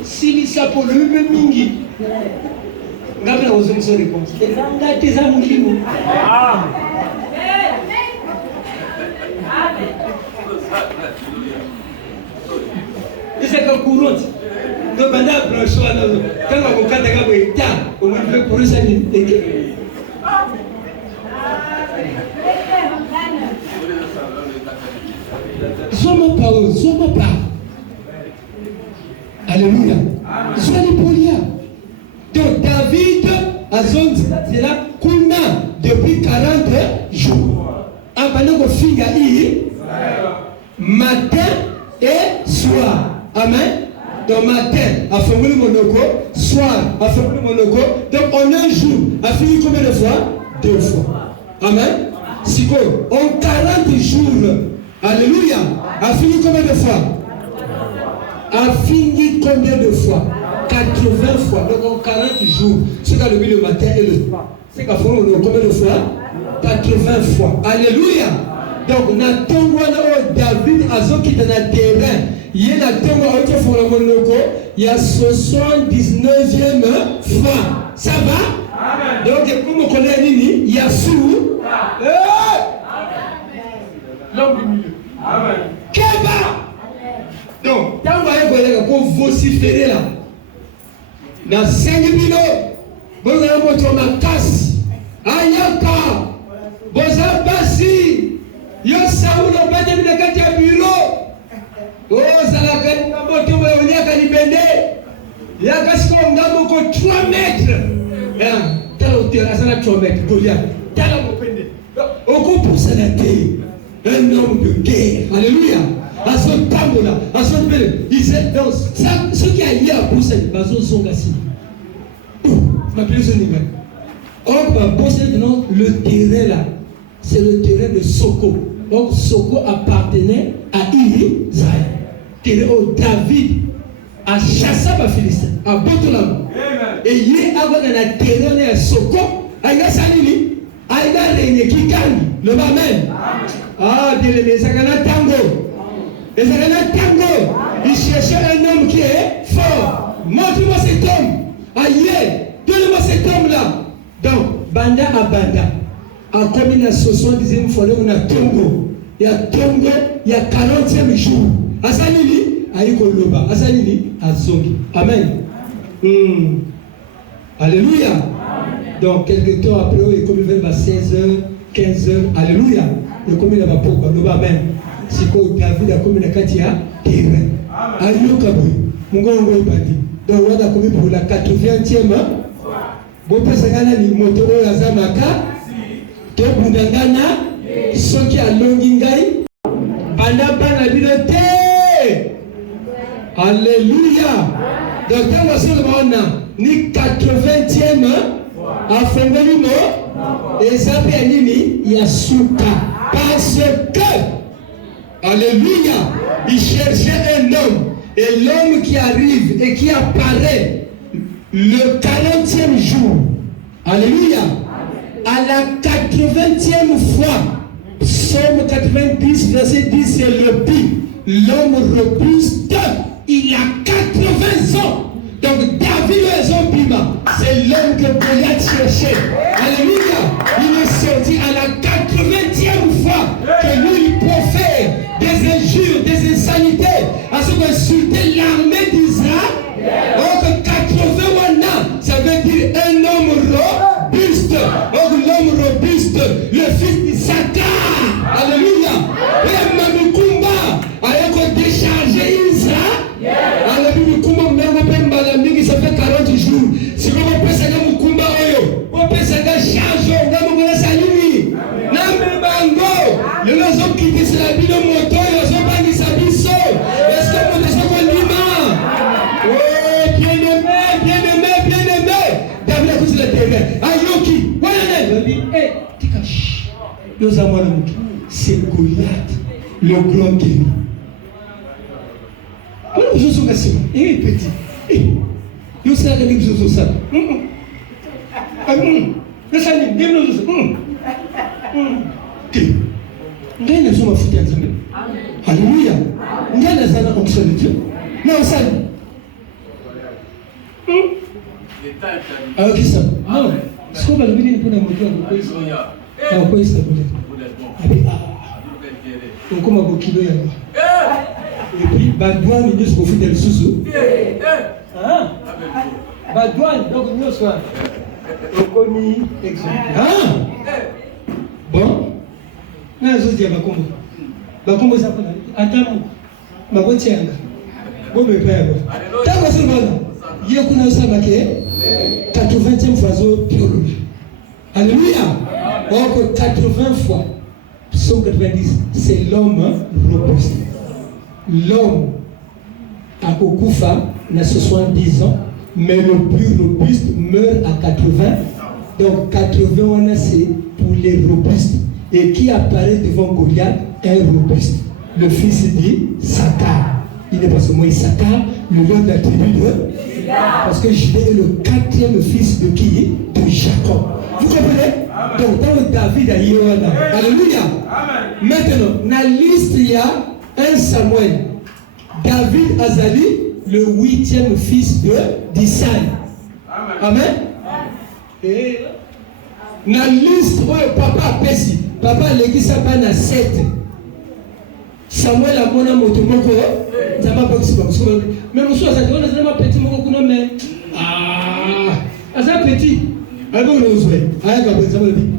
Si ça pour le même mingi. Ngabela ozo so réponse. Ngata tes amulimo. Ah. C'est comme courant. Donc maintenant, quand on a on peut courir ça. Sois pas. Alléluia. Sois les polia. Donc David a son c'est là qu'on a depuis 40 jours. Avant qu'on finisse matin et soir. Amen. Donc matin, à faire le monoko, soir, à faire le monoko. Donc en un jour, à finir combien de fois? 2 fois. Amen. Si quoi? En 40 jours. Alléluia. À finir combien de fois? À finir combien de fois? 80 fois. Donc en 40 jours. C'est qu'à le matin et le soir. C'est qu'à faire combien de fois? 80 fois. Alléluia. Donc na tongo David azoki dans le terrain. Il y a la tombe il y a 79e fois. Ça va? Amen. Donc, comme on connaît Nini, il y a sous. L'homme du milieu. Amen. Keba! Donc, quand vous voyez qu'on vociférer là, dans 5 minutes, vous avez votre macasse. Ayaka! Vous avez passé. Yo Saoul, on va dire que tu bureau. Oh, ça l'a gagné, on y a gagné Bende. Il y a gasco, on a beaucoup 3 mètres. T'as l'auteur, ça l'a 3 mètres. T'as la Bende. Au coup pour ça, un homme de guerre. Alléluia. À son tambola, à son bel. Il sait, donc, ce qui a lié à Boussa, Bazo Zongassi. Je m'appelle ce niveau. Or, Boussa, le terrain là, c'est le terrain de Soko. Donc, Soko appartenait à Israël. David a chassé les Philistins à Botolam. Et il est avant de la terre à Soko. Il a salini. Il a régné qui gagne. Le Amen. Ah, les Sagana Tango. Les Sagana Tango. Il cherchait un homme qui est fort. montre-moi cet homme. Aïe, donne-moi cet homme-là. Donc, banda à banda. En commune à 70e fois, on a Tongo. Il y a Tongo, il y a 40e jour. Asanini, Aïkoloba. Asanini, Azongi. Amen. Alléluia. Donc, quelques temps après, il est comme il va 16h, 15h. Alléluia. Il est comme il va pourquoi. Amen. C'est quoi David a comme il a Katia terrain. Alléluia. Mon gars, on va dire. Donc, on a commis pour la 80e. Bon, parce que ni moto oyo azamaka to bundangana soki alongi ngai banda bana bilote. Alléluia. Donc tant que le monde ni 80e afongoli mo et ça peut nini yasuka parce que alléluia, il cherchait un homme et l'homme qui arrive et qui apparaît le 40e jour, alléluia, à la 80e fois, Psaume 90, verset 10, c'est le pire. L'homme robuste, il a 80 ans. Donc David est un piment. C'est l'homme que Goliath cherchait. Alléluia. Il est sorti à la 80e fois que lui il profère des injures, des insanités, à ce qu'on insultait l'armée d'Israël. Donc 80 ans, ça veut dire un homme robuste. Donc l'homme robuste, le fils d'Issachar. Alléluia. Et Mamikumba a déchargé Israël. Alléluia. Ça fait 40 jours. Si vous pouvez savoir Mukumba Oyo, vous pouvez savoir charge, vous pouvez saluer. Nambe Bango, les gens qui disent la vie de moto, ils ont pas dit sa biso. Est-ce que vous êtes au Lima? Oh, bien-aimé. David a cousu le terrain. Ayoki, voilà, hé, Tikash. Nous avons c'est Goliath, le grand guerrier. Voilà, vous êtes assis. Et petit. Nous sommes les livres de ça. Nous sommes les livres de ça. Nous sommes les livres de ça. Alléluia. Nous sommes les livres de ça. Nous sommes alors qui ça? Non. Ce qu'on va le dire pour la moto, on peut ça. On commence à beaucoup de et puis, Badouane, nous sommes fidèles sous. Badouane, donc nous sommes reconnus, exemple. Bon, nous sommes dit à Bakombo. Bakombo, ça peut aller. Attends, ma bonne tienne. Bon, mais père. T'as quoi sur le monde? Il y a qu'on a ça marqué 80e phrase biologie. Alléluia. Donc 80 fois. Psaume 90, c'est l'homme robuste. L'homme à Okufa n'a 70 ans, mais le plus robuste meurt à 80. Donc 80 on a c'est pour les robustes. Et qui apparaît devant Goliath? Un robuste. Le fils dit Sakar. Il n'est pas seulement Issachar, le nom de la tribu de parce que Judas est le 4e fils de qui? De Jacob. Vous comprenez? Donc dans le David à Yoana. Alléluia. Maintenant, dans la liste, il y a un Samuel. David Azali, le 8e fils d'Issaï. Amen. Et dans la liste, papa Pessi. Papa l'église s'appelle à 7. Samuel a mon amour, tout le monde. Ça va pas mais monsieur, ça dit, on a petit mot, mais ça petit. Alors, on ose.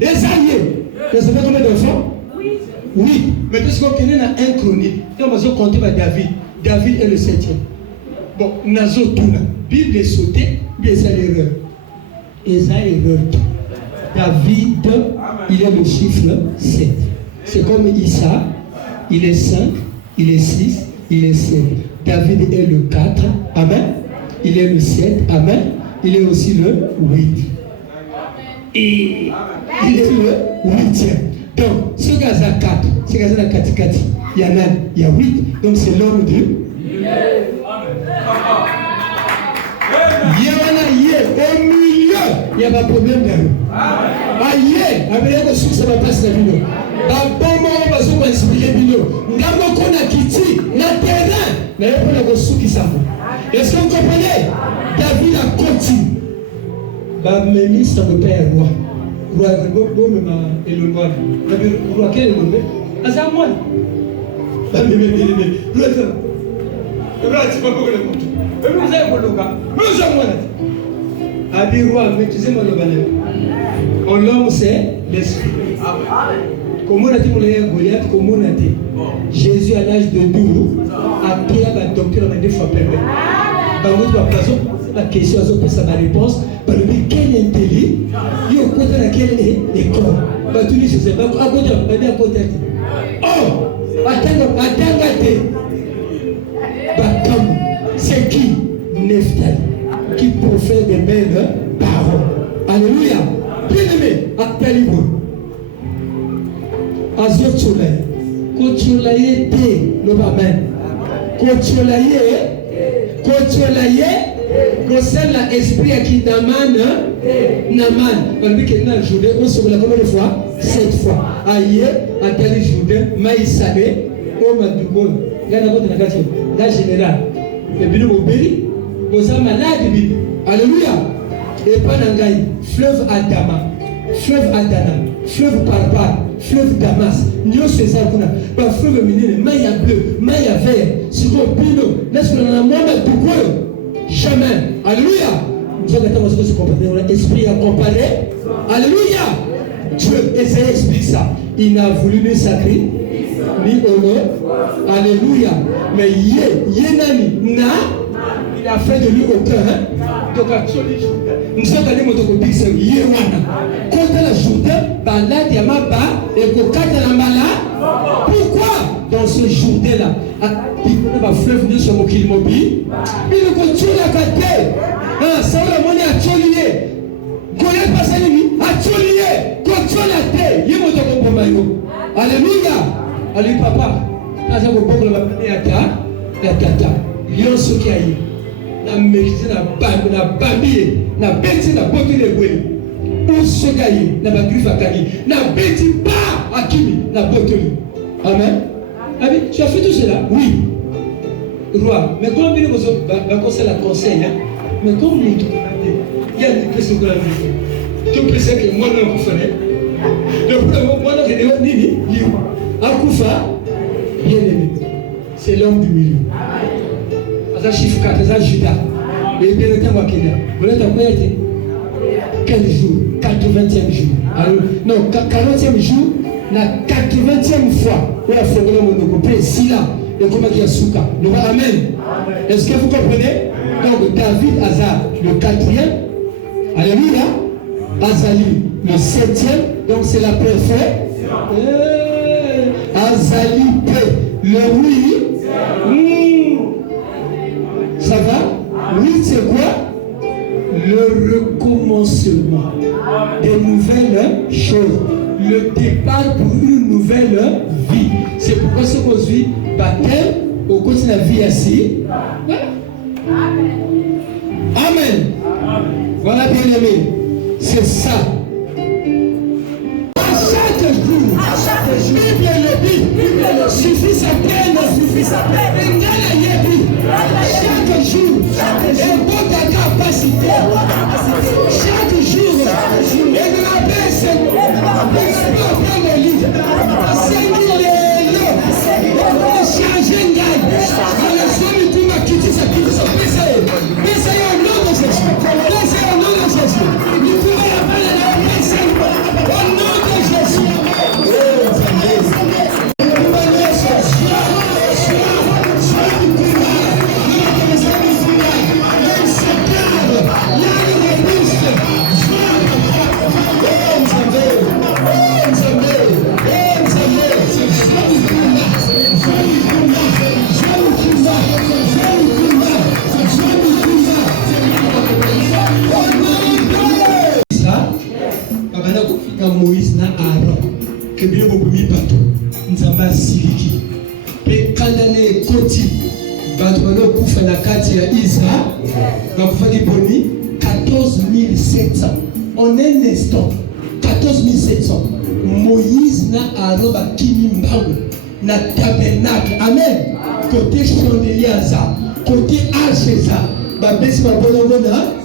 Et ça y est. Ça fait combien d'enfants? Oui. Mais tout ce qu'on connaît dans un chronique, on va compter par David. David est le 7e. Bon, Nazo Tuna. Bible est sautée, bien ça l'erreur. Et ça erreur. David, il est le chiffre 7. C'est comme Issa, il est 5, il est 6, il est 7. David est le 4, amen. Il est le 7, amen. Il est aussi le 8. Et il est le 8e. Donc, ce gars a 4, ce gars a 4, il y en a, il y a 8, donc c'est l'homme de. Il y en a, au milieu, il n'y a pas de problème là. Aïe, avec le succès, ça va passer la vidéo. Bon moment, on va se expliquer la vidéo. Nous avons qu'on a quitté le terrain, mais on a reçu qui s'en va. Est-ce que vous comprenez? David a continué. Bah, mais ça me perd roi. Roi, et le roi. Roi, quel est le nom? Ah, c'est à moi. Bah, mais, roi, tu vas pas le compte. Mais vous avez le cas. Mais vous avez moi. Abi roi, mais tu sais, moi, le balai. En l'homme, c'est l'esprit. Comment on a dit pour les Goliath, comment on a dit? Jésus, à l'âge de 12, a payé la doctrine deux fois perdu. Par contre, la question, ça ma réponse. Par le quel intelligent, il y a au côté de laquelle école. Bah, tu dis, je sais pas, à côté. Oh, attends, c'est qui? Neftali, qui profère des belles paroles. Alléluia. Bien aimé, appelez-vous. Azotulaye. Kotulaye te, le amen. Kotulaye, concerne l'esprit à qui Naman. On dit qu'il y a un journée, on se voit combien de fois? 7 fois. Aïe, à tel journée, Maïsade, au Madougon. La générale. Et puis nous, vous êtes malade. Alléluia. Et pas d'angaï. Fleuve Adama, fleuve Parpar, fleuve Damas. Nous, c'est ça qu'on a. Fleuve minine, maïa bleu, maïa vert. C'est comme Pino. N'est-ce qu'on a un moment de jamais. Alléluia. Nous avons se comparer. On a l'esprit à comparer. Alléluia. Dieu, Esaïe explique ça. Il n'a voulu ni sacrer, ni honneur. Alléluia. Mais Yenani, il a fait de lui aucun. Donc, nous sommes allés au côté de Yewana. Quand la journée, balade Yamaba et Kokata la mala. Pourquoi dans ce journée-là, il va fleuve venir sur mon kilmobi, il continue la gâter. Ça va la monnaie à Tcholier. Goliath passe à l'ennemi, à Tcholier. Continue la terre. Il est mon. Alléluia. Alléluia, papa. Là, j'ai mon bon la tata. Lion ce qui a eu. Na mérité na bambier, na bêti na beauté de boué. Pour ce gagner, na bagrife à gagner. Na bêti pas à kimi, na beauté. Amen. Amen. Tu as fait tout cela? Oui. Roi. Mais comment bien vous conseil la conseil, mais comme nous, il y a des personnes qui ont tu penses que moi non vous faites. Le problème, moi non, je n'ai ni Akoufa, bien aimé. C'est l'homme du milieu. Ça chiffre 4, ça Judas. Et bien le temps va Kenya. Vous êtes en quoi été? Quel jour? 80e jour. Alors, non, 40e jour, la 80e fois. On a fait mon copain, si là, et comment il y a Souka. Donc, amen. Est-ce que vous comprenez? Donc, David Hazar, le 4e. Alléluia. Azali, le 7e. Donc, c'est la préfère. Azali P, le oui. Ça va? Oui, c'est quoi? Le recommencement des nouvelles choses. Le départ pour une nouvelle vie. C'est pourquoi ce qu'on vit baptême au côté de la vie assis. Voilà. Amen. Voilà, bien aimé. C'est ça. À chaque jour, Bible le dit, suffit sa peine, chaque jour, et bon ta capacité, chaque jour, et de la baisse, et de la prendre le livre, c'est les lots, changer une gagne, dans la zone qui m'a quitté sa baisse au nom de Jésus, baisse au nom de Jésus, nous pouvons appeler la baisse au nom de Jésus. Moïse na Aaron que bien au premier bateau nous avons siliki et quand l'année côté bateau nous kufa na kati ya Isa va kufa di boni 14 700 en un instant 14 700 Moïse na Aaron ba kimi mbango na tabernacle amen côté chandelier ça côté âge ça ba besi ba bolongo na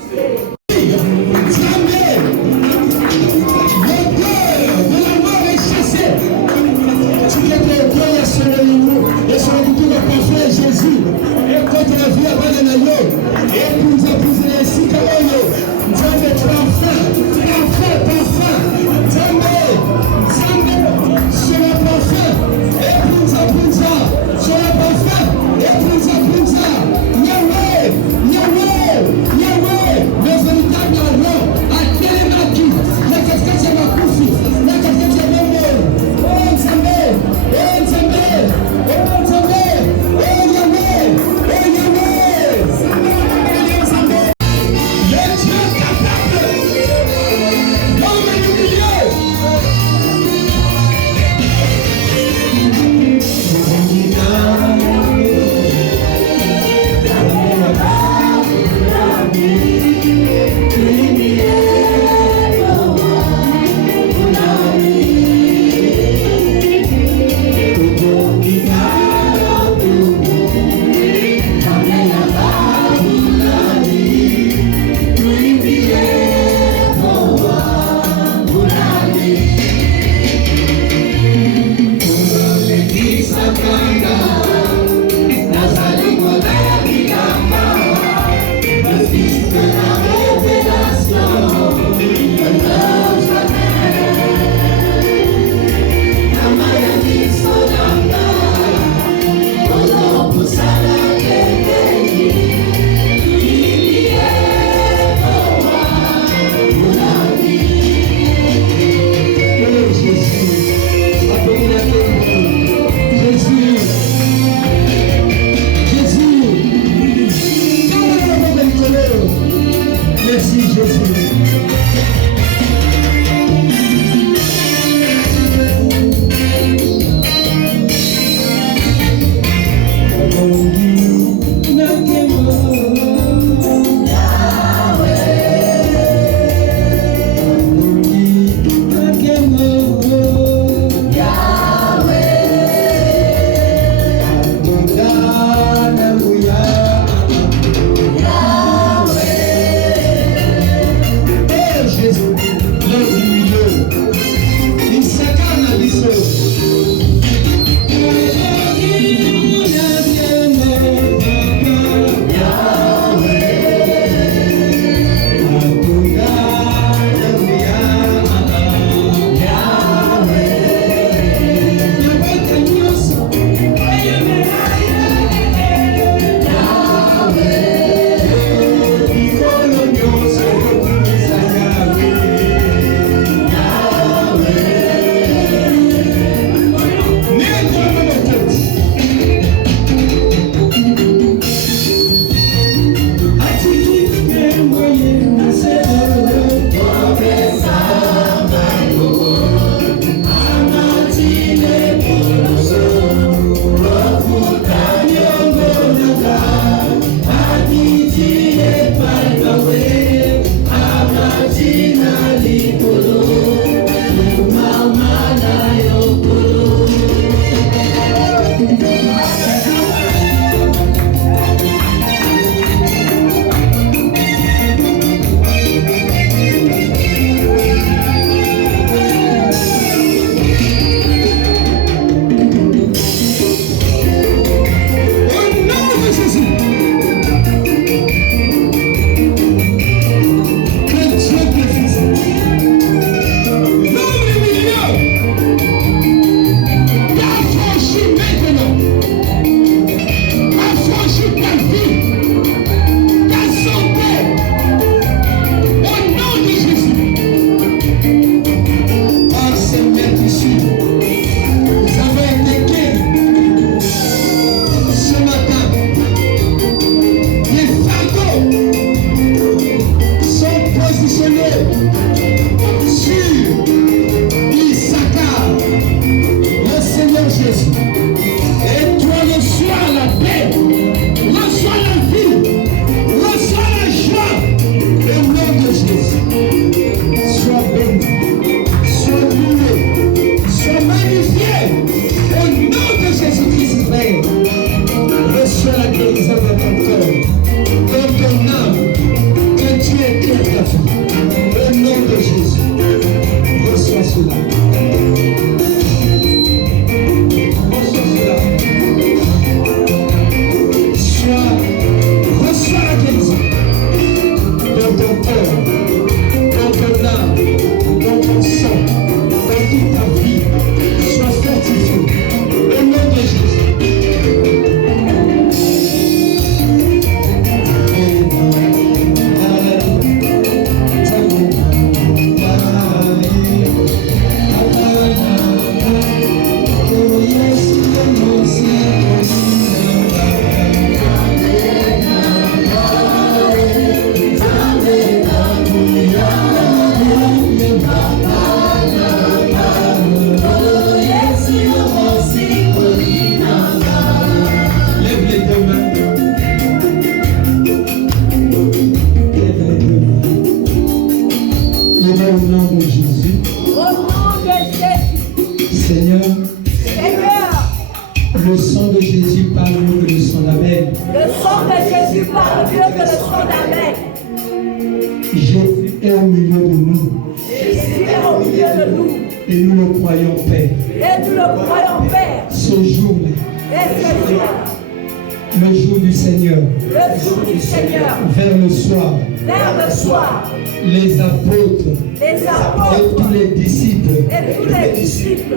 Jésus, et contre la vie avant de l'agneau, et pour nous appuyer ainsi que l'agneau, Dieu parfum, sur le parfum, et pour nous appuyer sur le parfum, et pour nous appuyer, Yahweh, le véritable agneau, à quel est ma vie, la casquette c'est ma couche, la casquette c'est mon mot, oh Nzambe, Reçois la guérison de ton corps. Le sang de Jésus parle mieux que le sang d'Abel. Le sang de Jésus parle mieux que le sang d'Abel. Jésus est au milieu de nous. Jésus est au milieu de nous. Et nous le croyons, Père. Et nous le croyons, Père. Ce jour-là, Et ce jour, le jour du Seigneur, le jour du Seigneur, vers le soir, vers le soir, les apôtres les et apôtres tous les disciples et tous les disciples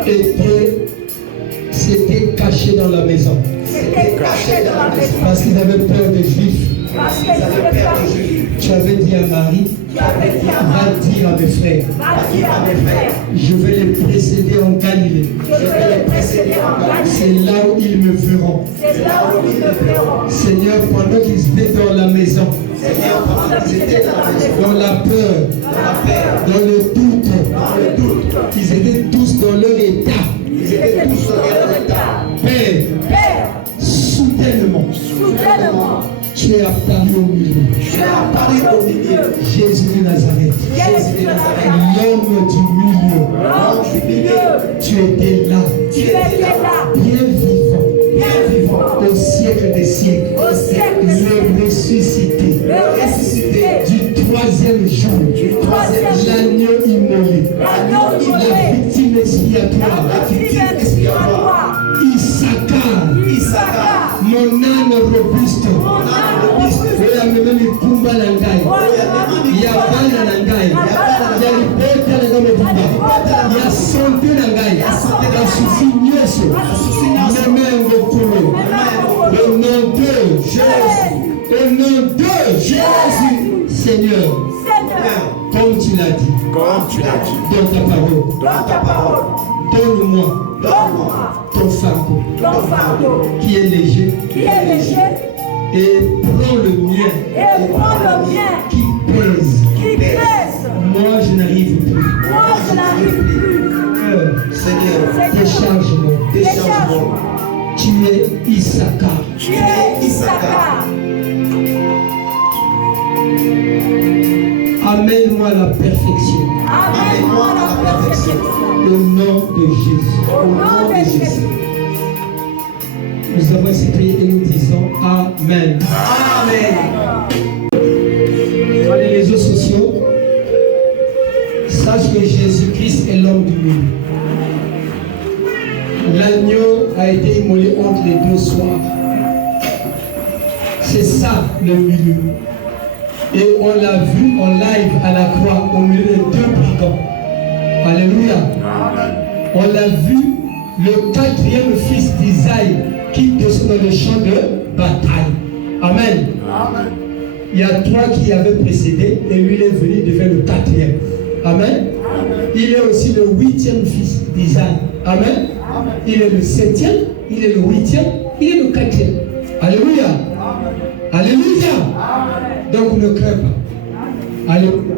s'étaient cachés dans la maison. s'étaient cachés dans la maison Parce qu'ils avaient peur des Juifs. parce qu'ils avaient peur des Juifs. Tu avais dit à Marie, Tu avais dit à va Marie, dire à mes frères, va dire à mes frères, je vais les précéder en Galilée. je vais les précéder en Galilée. C'est là où ils me verront. C'est là où ils me verront. Seigneur, pendant qu'ils étaient dans la maison, Seigneur, pendant qu'ils étaient dans la maison, dans la peur, dans le doute, ils étaient tous dans leur état. ils étaient tous dans leur état. Père, Père, soudainement, tu es apparu au milieu. tu es apparu au milieu. Jésus de Nazareth, Jésus de Nazareth, l'homme du milieu. l'homme du milieu, Tu étais là, tu étais là, bien bien vivant, au siècle des siècles, au siècle des siècles, le ressuscité le ressuscité, du troisième jour, l'agneau immolé, l'agneau la immolé, victime expiatoire, la victime expiatoire, Issachar, mon âne robuste, oyo amema mikumba na ngai ya bana na ngai ya libota na ngai mobimba ya sante na ngai ya susi nyonso mema yango kolo au nom de Jésus, au nom de Jésus. Seigneur, comme tu l'as dit dans ta parole, donne-moi ton fardeau qui est léger et prends le mien qui pèse. Moi je n'arrive plus. Seigneur, décharge-moi. Tu es Issachar. Amène-moi la perfection. Au nom de Jésus. Nous avons essayé prier et nous disons Amen. Dans les réseaux sociaux, sache que Jésus-Christ est l'homme du milieu. L'agneau a été immolé entre les deux soirs. C'est ça le milieu. Et on l'a vu en live à la croix au milieu de deux brigands. Alléluia. On l'a vu, le quatrième fils d'Isaïe qui descend dans le champ de bataille. Amen. Il y a trois qui avaient précédé et lui il est venu, il devient le quatrième. Amen. Il est aussi le huitième fils d'Isaïe. Amen. Il est le septième, il est le huitième, il est le quatrième. Alléluia. Alléluia. Donc ne crains pas. Alléluia.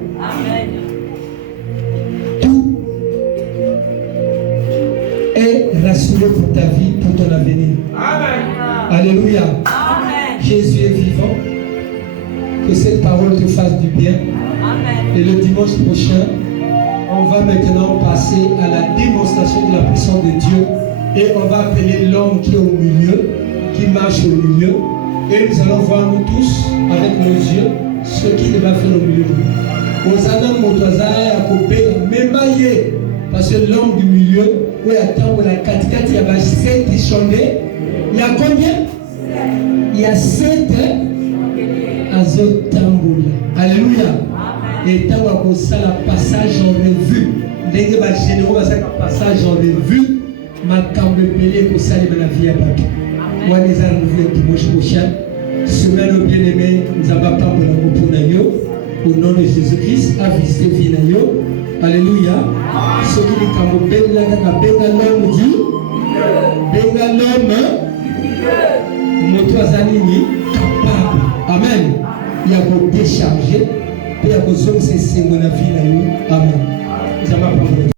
Tout est rassuré pour ta vie, pour ton avenir. Alléluia. Jésus est vivant. Que cette parole te fasse du bien. Et le dimanche prochain, on va maintenant passer à la démonstration de la puissance de Dieu. Et on va appeler l'homme qui est au milieu, qui marche au milieu. Et nous allons voir nous tous, avec nos yeux, ce qu'il va faire au milieu de nous. Parce que l'homme du milieu, où il y a tant de la katikati, il y a 7 chandelles. Il y a combien? Il y a 7 azotamboula. Alléluia. Et tant qu'on ça le passage en revue. Dès que va généraux va faire passage en revue, ma cambe pelée pour saluer la vie à bateau. Moi, nous allons nous dimanche prochain. Semaine bien-aimé, nous allons pas pour au nom de Jésus-Christ, à visiter Vinayo. Alléluia. Ce qui est comme Benga l'homme dit, Benga l'homme, Motoazanini, capable. Amen. Il y a beau décharger, puis il y a beau c'est mon avis. Amen. Nous allons